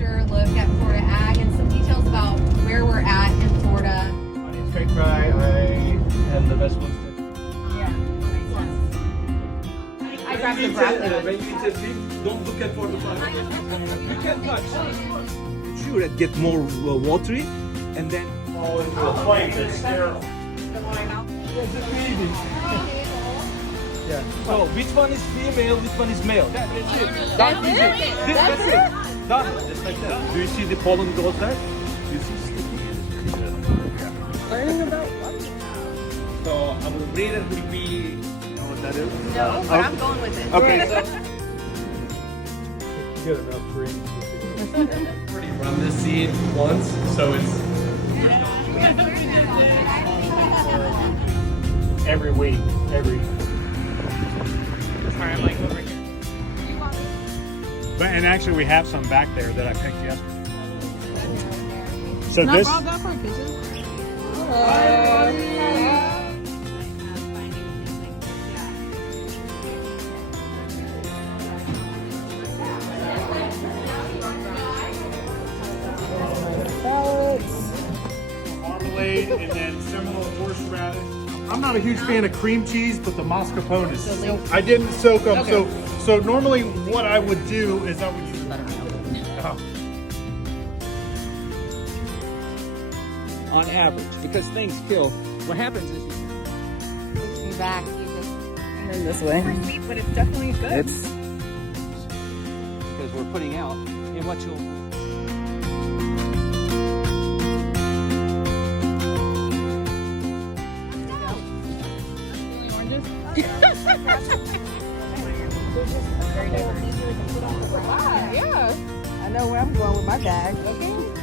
picture look at Florida Ag and some details about where we're at in Florida. My name's Craig Fry. I am the best one. Yeah, makes sense. I grabbed the breath. When you eat a beef, don't look at for the flavor. You can touch. Sure, it get more watery, and then All into a flame that's sterile. yeah. So which one is female? Which one is male? That's it. That's it. That's it. Done. Just like that. Do you see the pollen goes there? You see Learning about what? So our breeder will be. You know what that is? No, but I'm going with it. Okay. So Get enough green. run the seed once, so it's. Every week. Sorry, I'm like over here. But, and actually, we have some back there that I picked yesterday. So Not this, brought that for a picture. marmalade, and then Seminole horseradish. I'm not a huge fan of cream cheese, but the mascarpone is. I didn't soak them, so normally what I would do is I would use. Oh. On average, because things kill. What happens is Be back. You just Turn this way. sweet, but it's definitely good. it's because we're putting out, and what you'll. Yeah. I know where I'm going with my bag. Okay.